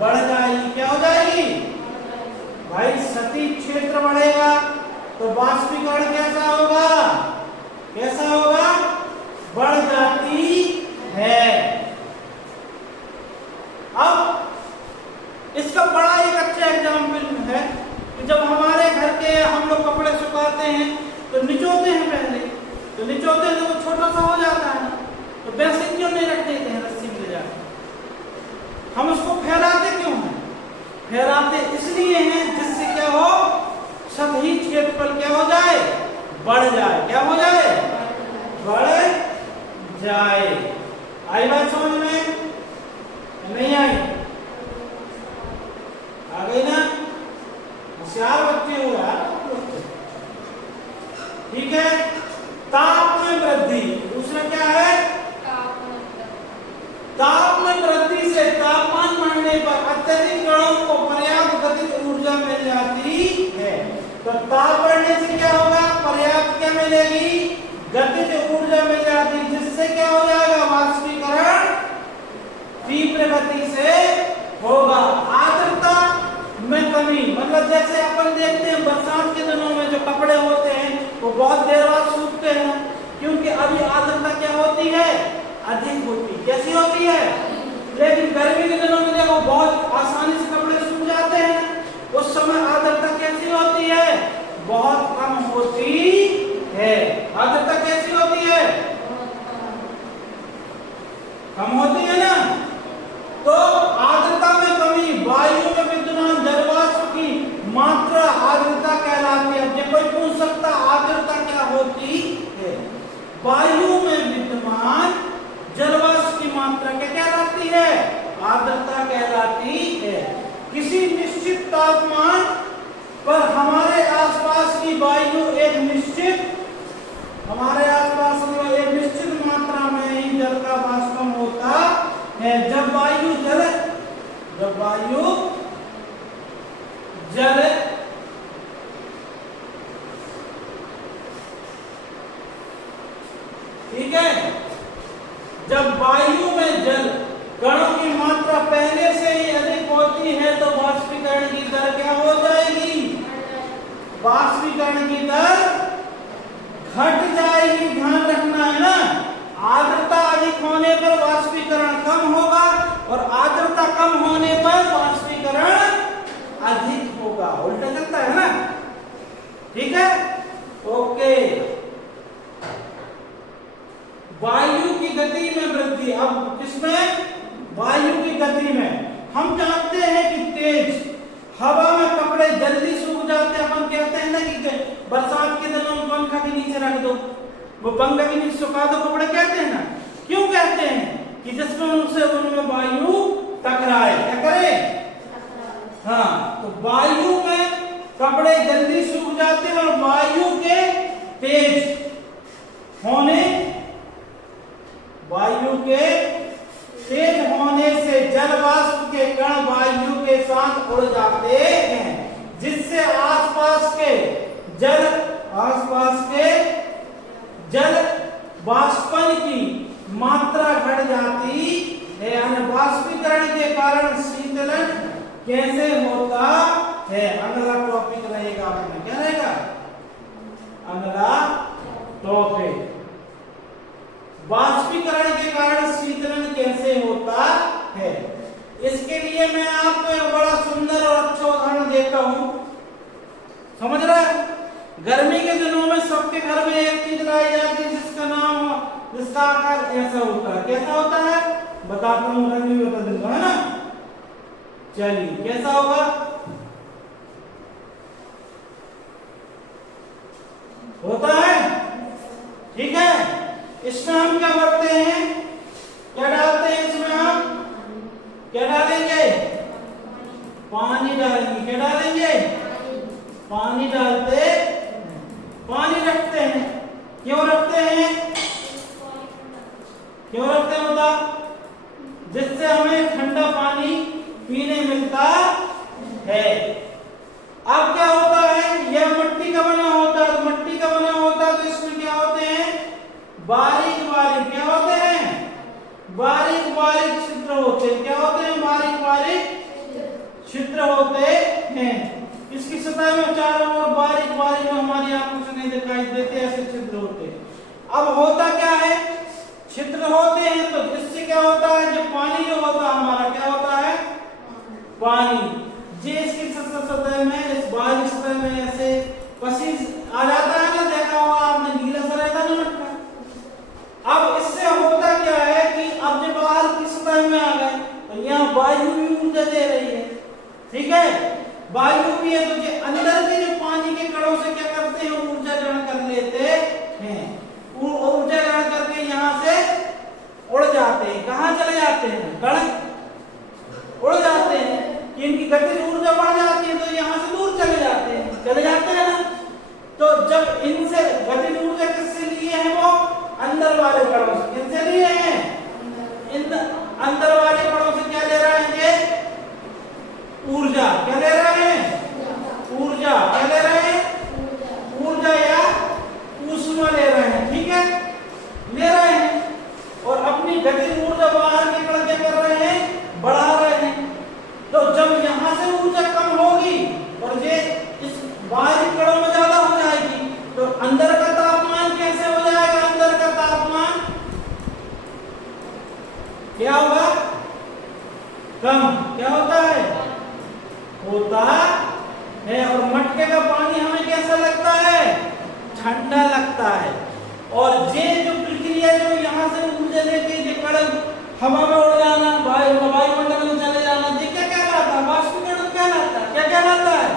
बढ़ जाएगी। क्या हो जाएगी? भाई सतही क्षेत्र बढ़ेगा तो वाष्पीकरण कैसा होगा? कैसा होगा? बढ़ जाती है। अब इसका बड़ा एक अच्छा एग्जाम्पल है कि जब हमारे घर के हम लोग कपड़े सुखाते हैं तो निचोते हैं पहले, तो निचोते हैं तो वो छोटा सा हो जाता है, तो वैसे क्यों नहीं रख देते हैं रस्सी में ले जाकर? हम उसको फैलाते क्यों हैं? फैलाते इसलिए हैं जिससे क्या हो? सतही क्षेत्रफल क्या हो जाए? बढ़ जाए। क्या हो जाए? बढ़ जाए। आई बात समझ में? नहीं आई? आ गई ना? होशियार बच्चे हो यार। ठीक है। ताप में वृद्धि। दूसरा क्या है? ताप में वृद्धि से तापमान बढ़ने पर अत्यधिक कणों को पर्याप्त गतिज ऊर्जा मिल जाती है। तो ताप बढ़ने से क्या होगा? पर्याप्त क्या मिलेगी? गतिज ऊर्जा मिल जाती, जिससे क्या हो जाएगा? वाष्पीकरण तीव्र गति से होगा। आर्द्रता में कमी, मतलब जैसे अपन देखते हैं बरसात के दिनों में जो कपड़े होते हैं वो बहुत देर बाद सूखते हैं, क्योंकि अभी आर्द्रता क्या होती है? अधिक होती। कैसी होती है? लेकिन गर्मी के दिनों में देखो बहुत आसानी से कपड़े सूख जाते हैं, उस समय आर्द्रता कैसी होती है? बहुत कम होती है। आर्द्रता कैसी होती है? कम होती है ना। तो आर्द्रता में कमी, वायु में विद्यमान जलवाष्प की मात्रा आर्द्रता कहलाती है। कोई पूछ सकता आर्द्रता क्या किसी निश्चित तापमान पर हमारे आसपास की वायु एक निश्चित मात्रा में ही जल का वाष्पन होता है। जब वायु जल ठीक है, जब वायु में जल कणों की मात्रा पहले से ही अधिक होती है तो वाष्पीकरण की दर क्या हो जाएगी? वाष्पीकरण की दर घट जाएगी। ध्यान रखना है ना, आर्द्रता अधिक होने पर वाष्पीकरण कम होगा और आर्द्रता कम होने पर वाष्पीकरण अधिक होगा। उल्टा चलता है ना, ठीक है, ओके। वायु की गति में वृद्धि, अब किसमें? वायु की गति में। हम जानते हैं कि तेज हवा में कपड़े जल्दी सूख जाते हैं। हम कहते हैं ना कि बरसात के दिनों में पंखा के नीचे रख दो, वो पंखा के नीचे सुखा दो कपड़े, कहते हैं ना। क्यों कहते हैं? कि जिसमें उनमें वायु टकराए, क्या करे? हाँ, तो वायु में कपड़े जल्दी सूख जाते हैं और वायु के तेज होने से जल वाष्प के कण वायु के साथ उड़ जाते हैं, जिससे आसपास के जल वाष्पन की मात्रा घट जाती है। यानी वाष्पीकरण के कारण शीतलन कैसे होता है? अगला टॉपिक रहेगा अपना, क्या रहेगा अगला टॉपिक? वाष्पीकरण के कारण शीतलन कैसे होता है। इसके लिए मैं आपको एक बड़ा सुंदर और अच्छा उदाहरण देता हूं, समझ रहे हैं? गर्मी के दिनों में सबके घर में एक चीज लाई जाती है जिसका आकार ऐसा होता है। कैसा होता है बताता हूँ, गर्मी बता दूंगा, है ना। चलिए, कैसा होगा? होता है, ठीक है। इसमें हम क्या करते हैं? क्या डालते हैं इसमें? हम क्या डालेंगे? पानी डालेंगे। क्या डालेंगे? पानी डालते, पानी रखते हैं। क्यों रखते हैं? क्यों रखते हैं बता? जिससे हमें ठंडा पानी पीने मिलता है। अब क्या होता है? यह मिट्टी का बना होता है, तो मिट्टी का बना होता है तो इसमें क्या होते हैं? बारीक बारीक क्या होते हैं? बारीक बारीक छिद्र होते हैं। क्या होते हैं? बारीक बारीक छिद्र होते हैं। इसकी सतह में चारों ओर बारीक बारीक हमारी आंखों से नहीं दिखाई देते, ऐसे छिद्र होते हैं। अब होता क्या है? छिद्र होते हैं तो इससे क्या होता है? जो पानी जो होता है हमारा, क्या होता है? पानी इसकी सतह में, इस बारीक सतह में ऐसे पसीज आ जाता है ना, देखा होगा आपने, नीला सा रहता है ना मटका। अब इससे होता क्या है कि अब जब बाहर की सतह में आ गए तो यहाँ वायु भी ऊर्जा दे रही है, ठीक है, वायु भी है, तो जो अंदर के जो पानी के कणों से क्या करते हैं? ऊर्जा ग्रहण कर लेते हैं। ऊर्जा ग्रहण करके यहाँ से उड़ जाते हैं। कहाँ चले जाते हैं? कण उड़ जाते हैं। इनकी गतिज ऊर्जा बढ़ जाती है तो यहाँ से दूर चले जाते हैं ना। तो जब इनसे गतिज ऊर्जा किससे लिए हैं? वो अंदर वाले कणों से। किनसे लिए हैं? अंदर वाले कणों से क्या ले रहे हैं? ये ऊर्जा। क्या ले रहे हैं? ऊर्जा। क्या ले रहे हैं? ऊर्जा या ऊष्मा ले रहे हैं, ठीक है, ले रहे हैं। और अपनी गतिज ऊर्जा बाहर के कण क्या कर रहे हैं? बढ़ा रहे हैं। तो जब यहाँ से ऊर्जा कम होगी और ये इस बाहरी कणों में ज्यादा हो जाएगी तो अंदर का तापमान कैसे हो जाएगा? अंदर का तापमान क्या होगा? कम। क्या होता है? होता है। और मटके का पानी हमें कैसा लगता है? ठंडा लगता है। और ये जो प्रक्रिया जो यहाँ से ऊर्जा लेके ये कण हवा में उड़ जाना, वायुमंडल में चले जाना, ये क्या कहलाता है? वाष्पीकरण कहलाता है। क्या कहलाता है?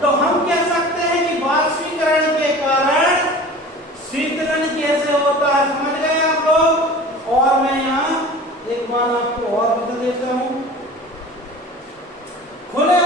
तो हम कह सकते हैं कि वाष्पीकरण के कारण शीतलन कैसे होता है। समझ गए आप लोग? और मैं यहाँ एक बार आपको और बता देता हूँ। खुले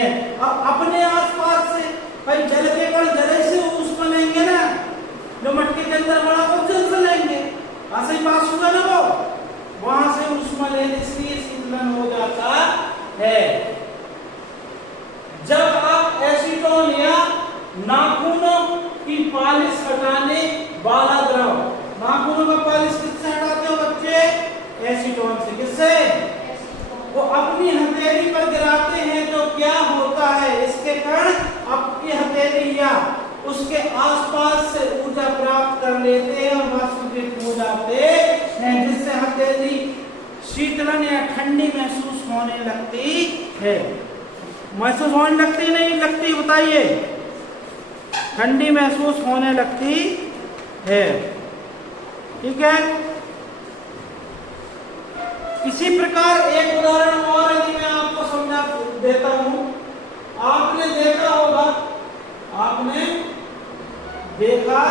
है। अब अपने आसपास से भाई जल के कण जले से ऊष्मा लेंगे ना, जो मटके के अंदर बड़ा वो जल से लेंगे, वहां से ही पास होगा ना, वो वहां से ऊष्मा लेने से शीतलन हो जाता है। जब आप एसीटोन या नाखूनों की पालिश हटाने वाला द्रव, नाखूनों का पालिश किससे हटाते हो बच्चे? एसीटोन से। किससे? वो अपनी हथेली पर गिराते हैं तो क्या होता है, इसके कण अपनी हथेली या उसके आसपास से ऊर्जा प्राप्त कर लेते हैं और वाष्पीकृत हो जाते हैं, जिससे हथेली शीतलन या ठंडी महसूस होने लगती है। महसूस होने लगती नहीं लगती बताइए? ठंडी महसूस होने लगती है। ठीक है। इसी प्रकार एक उदाहरण और यदि मैं आपको समझा देता हूं, आपने देखा होगा, आपने देखा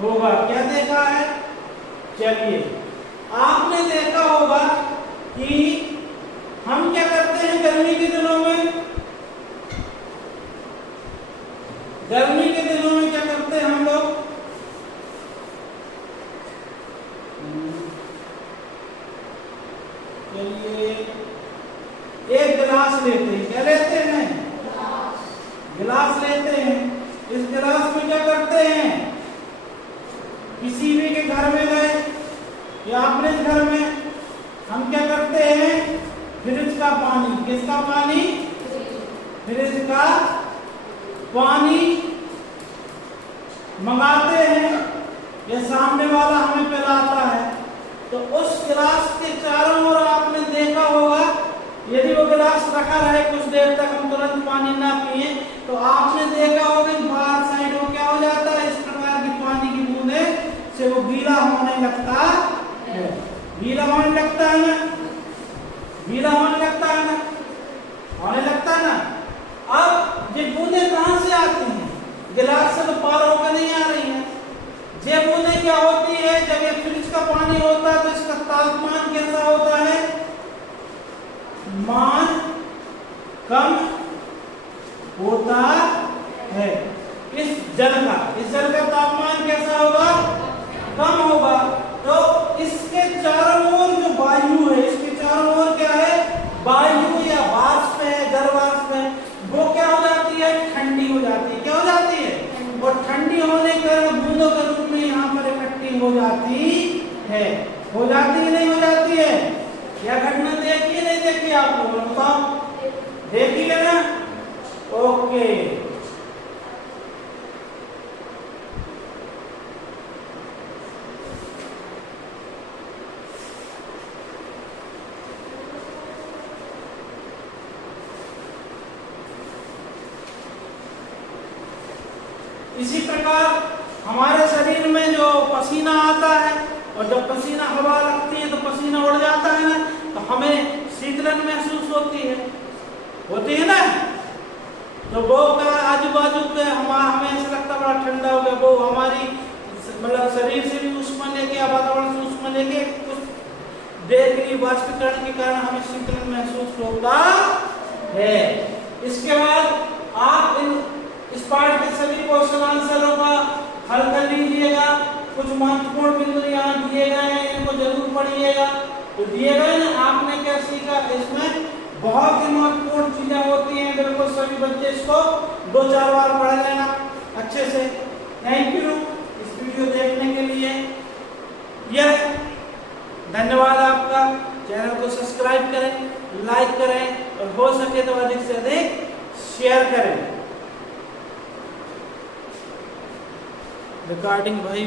होगा, क्या देखा है? चलिए, आपने देखा होगा कि हम क्या करते हैं गर्मी के दिनों में? गर्मी के दिनों में क्या करते हैं हम लोग? चलिए, एक गिलास लेते हैं। क्या लेते हैं? गिलास लेते हैं। इस गिलास में क्या करते हैं? किसी भी के घर में गए या अपने घर में, हम क्या करते हैं? फ्रिज का पानी, किसका पानी? फ्रिज का पानी मंगाते हैं, या सामने वाला हमें पिलाता है, तो उस गिलास के चारों ओर आपने देखा होगा, यदि वो गिलास रखा रहे कुछ देर तक, हम तुरंत पानी ना पिए, तो आपने देखा होगा कि बाहर साइड में क्या हो जाता है, इस प्रकार की पानी की बूंदे से वो गीला होने लगता है। गीला होने लगता है ना? गीला होने लगता है ना? होने लगता है ना? अब ये बूंदे कहां से आती हैं? गिलास से तो पार होकर नहीं आ रही है। ये बूंदे क्या होती है? जब ये फ्रिज का पानी होता है तो इसका तापमान कैसा होता है? मान कम होता है। इस जल का तापमान कैसा होगा? कम होगा। तो इसके चारों ओर जो वायु है, इसके चारों ओर क्या है? वायु या वाष्प है, जल वाष्प है, वो क्या हो जाती है? ठंडी हो जाती है। क्या हो जाती है? और ठंडी होने के कारण बूंदों के रूप में यहाँ पर इकट्ठी हो जाती है। हो जाती है नहीं हो जाती है? क्या घटना देखी है नहीं देखी आप लोगों ने? बताओ, देखी है ना? ओके। इसी प्रकार हमारे शरीर में जो पसीना आता है, और जब पसीना हवा लगती है तो पसीना उड़ जाता है ना, तो हमें शीतलन महसूस होती है ना? तो वो आजू बाजू के हमें ऐसा लगता बड़ा ठंडा हो गया, वो हमारी मतलब शरीर से भी ऊष्मा लेके, वातावरण से ऊष्मा लेके कुछ देर के लिए वाष्पीकरण के कारण हमें शीतलन महसूस होता है। इसके बाद आप इस पाठ के सभी क्वेश्चन आंसरों का हल कर लीजिएगा। कुछ महत्वपूर्ण बिंदु यहाँ दिए गए हैं, इनको जरूर पढ़िएगा। तो दिए गए ना, आपने क्या सीखा? इसमें बहुत ही महत्वपूर्ण चीजें होती हैं, बिल्कुल सभी बच्चे इसको 2-4 बार पढ़ लेना अच्छे से। थैंक यू इस वीडियो देखने के लिए। यह धन्यवाद आपका। चैनल को सब्सक्राइब करें, लाइक करें, और हो सके तो अधिक से अधिक शेयर करें। रिकॉर्डिंग भाई